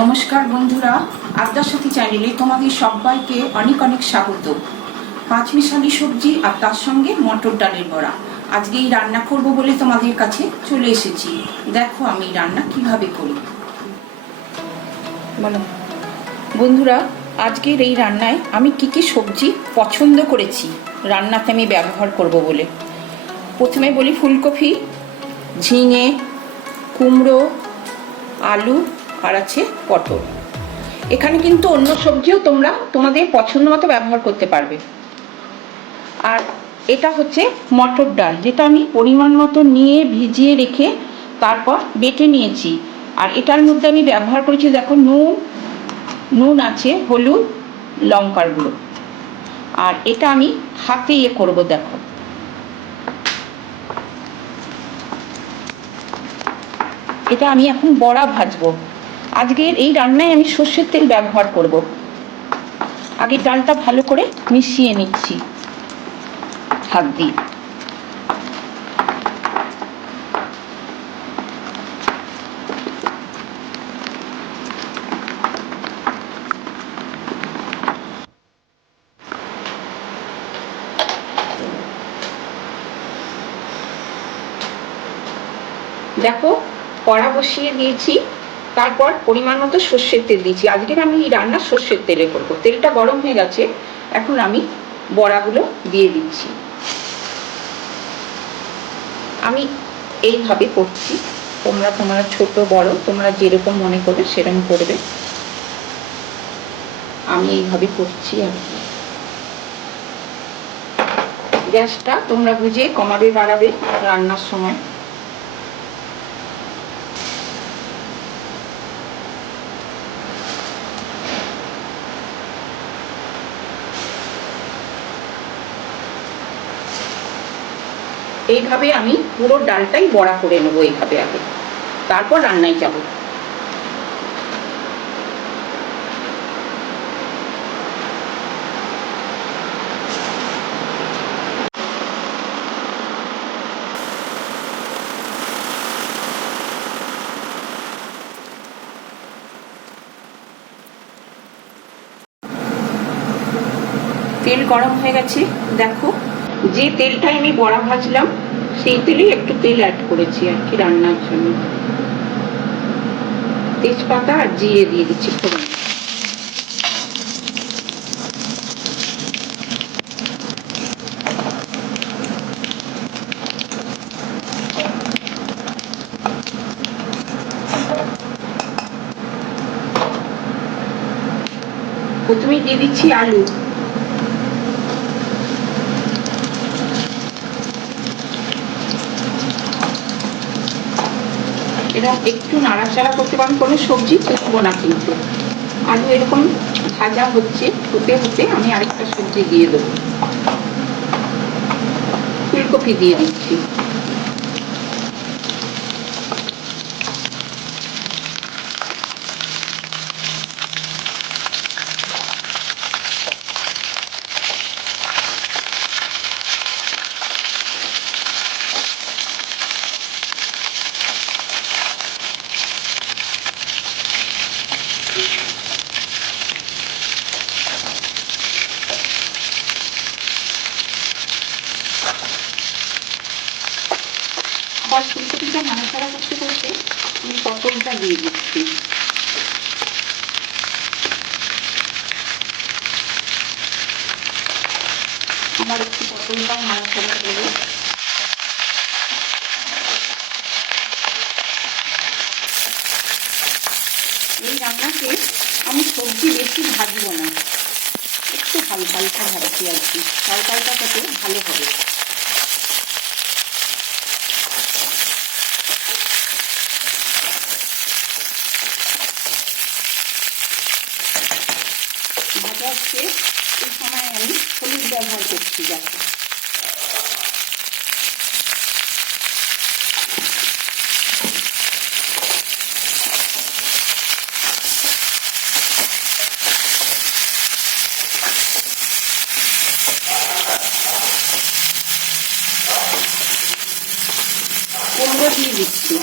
নমস্কার বন্ধুরা, আদ্যার সাথী চ্যানেলে তোমাদের সবাইকে অনেক অনেক স্বাগত। পাঁচমিশালি সবজি আর তার সঙ্গে মটর ডালের বড়া আজকে এই রান্না করব বলে তোমাদের কাছে চলে এসেছি। দেখো আমি রান্না কিভাবে করি। বলো বন্ধুরা, আজকের এই রান্নায় আমি কি কি সবজি পছন্দ করেছি রান্নাতে আমি ব্যবহার করব বলে। প্রথমে বলি ফুলকপি, ঝিঙে, কুমড়ো, আলু আর আছে পটল। এখানে কিন্তু অন্য সবজিও তোমরা তোমাদের পছন্দ মতো ব্যবহার করতে পারবে। আর এটা হচ্ছে মটর ডাল, যেটা আমি পরিমাণ মতো নিয়ে ভিজিয়ে রেখে তারপর বেটে নিয়েছি। আর এটার মধ্যে আমি ব্যবহার করেছি দেখো নুন আছে, হলুদ, লঙ্কার গুঁড়ো। আর এটা আমি হাতে করবো। দেখো এটা আমি এখন বড়া ভাজবো। আজকের এই রান্নায় আমি সর্ষের তেল ব্যবহার করব। আগে ডালটা ভালো করে মিশিয়ে নিচ্ছি হাত দিয়ে। দেখো কড়া বসিয়ে দিয়েছি, তারপর পরিমাণ মতো সর্ষের তেল দিয়েছি। আজকে আমি এই রান্না সর্ষের তেলে করবো। তেলটা গরম হয়ে গেছে, এখন আমি বড়াগুলো দিয়ে দিচ্ছি। আমি এইভাবে করছি, তোমরা ছোট বড় তোমরা যেরকম মনে করবে সেরকম করবে। আমি এইভাবে করছি। আর গ্যাসটা তোমরা বুঝে কমাবে বাড়াবে রান্নার সময়। এইভাবে আমি পুরো ডালটাই বড়া করে নেবো এইভাবে আগে, তারপর রান্নায় যাব। তেল গরম হয়ে গেছে, দেখো যে তেলটাই আমি বড়া ভাজলাম সেই তেলেই একটু তেল অ্যাড করেছি আর কি রান্নার জন্য। তেজপাতা আর জিরে দিয়ে দিচ্ছি ফোড়ন। প্রথমে দিয়ে দিচ্ছি আলু। এরকম একটু নাড়াচাড়া করতে পারেন, কোনো সবজি তুলবো না কিন্তু। আলু এরকম ভাজা হতে হতে আমি আরেকটা সবজি দিয়ে দেবো, ফুলকপি দিয়ে দিচ্ছি। আবার ফুলকপিটা নাড়াচাড়া করতে করতে আমি পটলটা দিয়ে দিচ্ছি। আমার একটু পটলটাও নাড়াচাড়া করবো। এই রান্নাতে আমি সবজি বেশি ভাজবো না, একটু হালকা হালকা ভাজছি আর কি, হালকা হালকা তাতে ভালো হবে। ভাজা হচ্ছে, এই সময় আমি হলুদ ব্যবহার করছি। দেখো কুমড়ো দিয়ে দিচ্ছি।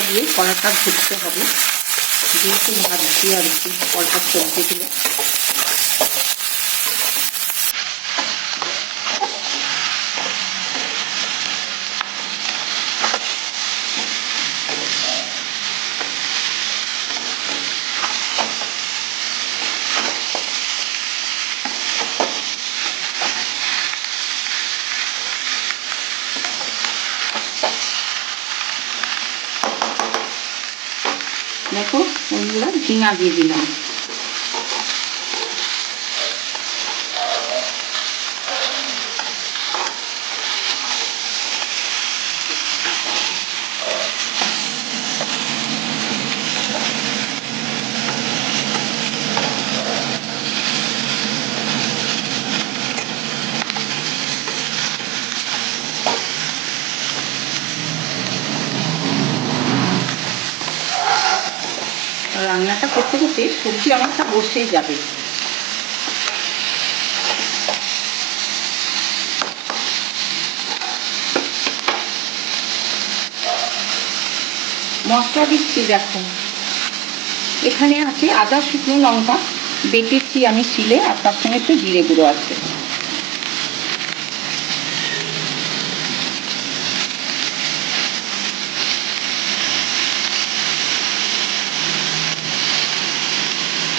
মশলা দিয়ে কড়াটা ধুতে হবে, যেহেতু ভাজছি আর কি অল্প সবজিগুলো। দেখো বন্ধুরা, ঝিঙা দিয়ে দিলাম। রান্নাটা করতে করতে সবজি আমারটা বসেই যাবে। মশলা দিচ্ছি, দেখো এখানে আছে আদা, শুকনো লঙ্কা বেটেছি আমি শিলে, আর তার সঙ্গে একটু জিরে গুঁড়ো আছে।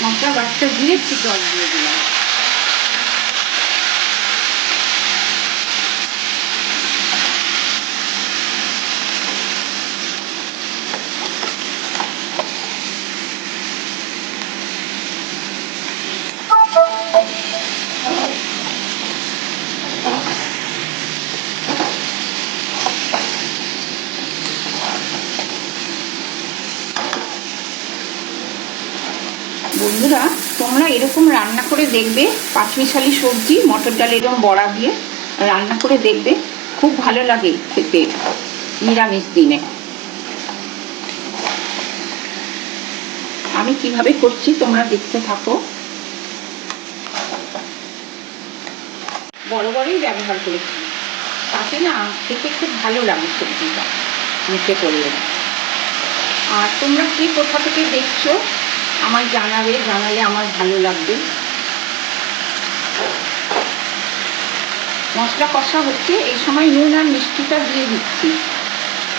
মশলা বাটটা দিয়ে একটু জল দিয়ে দিলাম। বন্ধুরা, তোমরা এরকম রান্না করে দেখবে, পাঁচমিশালি সবজি মটর ডাল এরকম বড়া দিয়ে রান্না করে দেখবে, খুব ভালো লাগে খেতে নিরামিষ দিনে। আমি কিভাবে করছি তোমরা দেখতে থাকো। বড় বড়ই ব্যবহার করেছি, তাতে না খেতে খুব ভালো লাগে সবজিটা মুখে করলে। আর তোমরা কি কোথা থেকে দেখছো আমায় জানাবে, জানালে আমার ভালো লাগবে। মশলা কষা হচ্ছে, এই সময় নুন আর মিষ্টিটা দিয়ে দিচ্ছি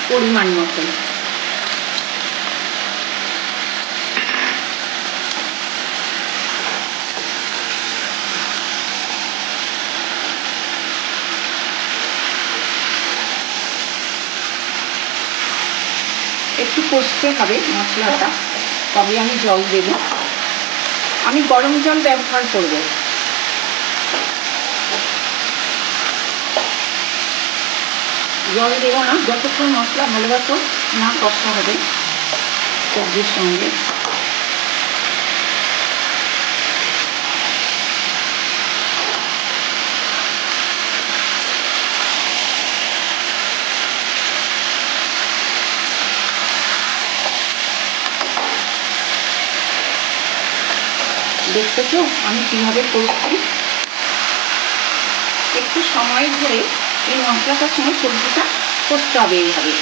পরিমাণ মতো। একটু কষতে হবে মশলাটা, তবে আমি জল দেব। আমি গরম জল ব্যবহার করব। জল দেবো না যতক্ষণ মশলা ভালোবাসো না কষা হবে সবজির সঙ্গে। দেখতেছো আমি কিভাবে করছি। একটু সময় ধরে এই মশলাটার সঙ্গে সবজিটা করতে হবে এইভাবে।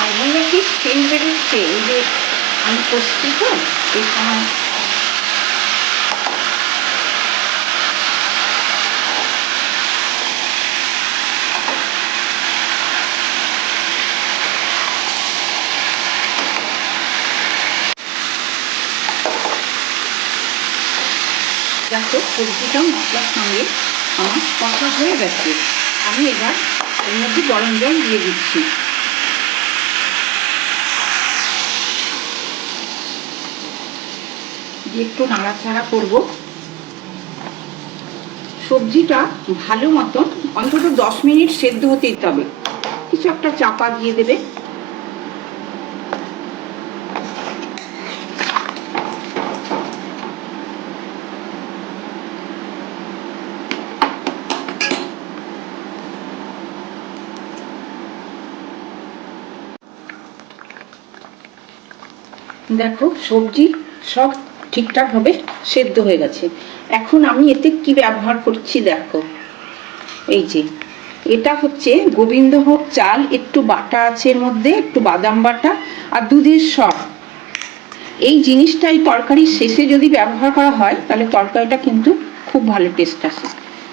আর মনে কি তেল বেরোচ্ছে, এই যে আমি করছি তো এই সময়। দেখো সবজিটা মশলার সঙ্গে আমার কষা হয়ে গেছে। আমি এবার এর মধ্যে গরম জল দিয়ে দিচ্ছি। দিয়ে একটু নাড়াচাড়া করবো। সবজিটা ভালো মতন অন্তত 10 মিনিট সেদ্ধ হতে দিতে হবে। কিছু একটা চাপা দিয়ে দেবে। দেখো সবজি সব ঠিকঠাকভাবে সেদ্ধ হয়ে গেছে। এখন আমি এতে কি ব্যবহার করছি দেখো, এই যে এটা হচ্ছে গোবিন্দভোগ চাল, একটু বাটা আছে এর মধ্যে, একটু বাদাম বাটা আর দুধের সর। এই জিনিসটা এই তরকারির শেষে যদি ব্যবহার করা হয় তাহলে তরকারিটা কিন্তু খুব ভালো টেস্ট আসে।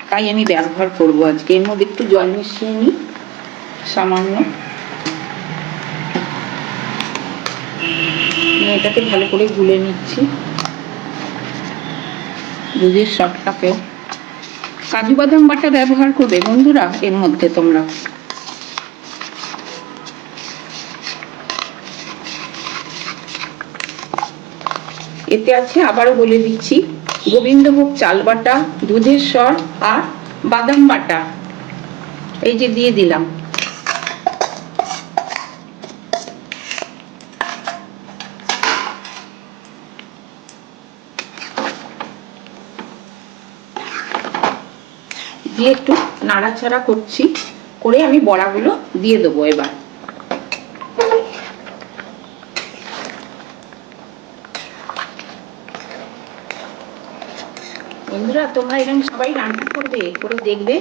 তাই আমি ব্যবহার করব আজকে। এর মধ্যে একটু জল মিশিয়ে নিই সামান্য, এটাকে ভালো করে গুলে নিচ্ছি দুধের সরটাকেও। কাজু বাদাম বাটা ব্যবহার করবে বন্ধুরা এর মধ্যে তোমরা। এতে আছে, আবারও বলে দিচ্ছি, গোবিন্দভোগ চাল বাটা, দুধের সর আর বাদাম বাটা। এই যে দিয়ে দিলাম। দিয়ে একটু নাড়াচাড়া করছি, করে আমি বড়াগুলো দিয়ে দেবো এবার। বন্ধুরা তোমরা এরকম সবাই রান্না করবে, করে দেখবে,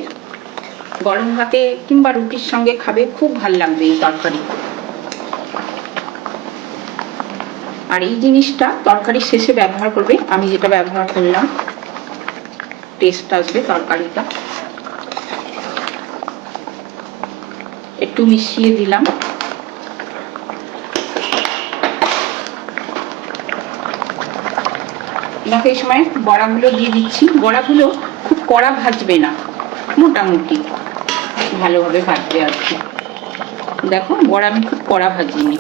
গরম ভাতে কিংবা রুটির সঙ্গে খাবে, খুব ভাল লাগবে এই তরকারি। আর এই জিনিসটা তরকারির শেষে ব্যবহার করবে, আমি যেটা ব্যবহার করলাম, টেস্ট আসবে তরকারিটা। একটু মিশিয়ে দিলাম। দেখো এই সময় বড়াগুলো দিয়ে দিচ্ছি। বড়াগুলো খুব কড়া ভাজবে না, মোটামুটি ভালোভাবে ভাজবে আর কি। দেখো বড়া আমি খুব কড়া ভাজিনি,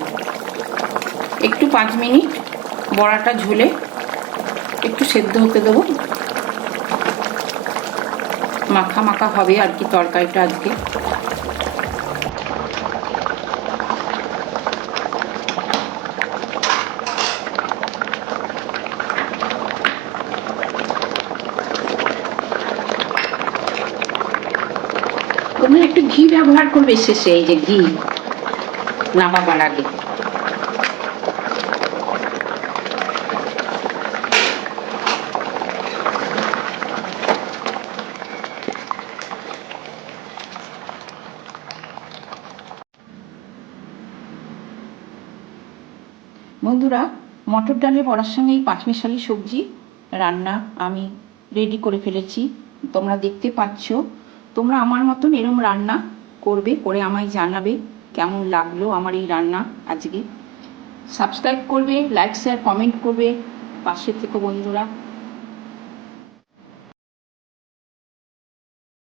একটু 5 মিনিট বড়াটা ঝোলে একটু সেদ্ধ হতে দেবো, মাখা মাখা হবে আর কি তরকারিটা আজকে। তোমরা একটু ঘি ব্যবহার করবে শেষে, এই যে ঘি নামাবার আগে। বন্ধুরা মটর ডালের বড়ার সঙ্গে এই পাঁচমিশালি সবজি রান্না আমি রেডি করে ফেলেছি, তোমরা দেখতে পাচ্ছ। তোমরা আমার মতন এরম রান্না করবে, করে আমায় জানাবে কেমন লাগলো আমার এই রান্না আজকে। সাবস্ক্রাইব করবে, লাইক শেয়ার কমেন্ট করবে, পাশে থেকো বন্ধুরা।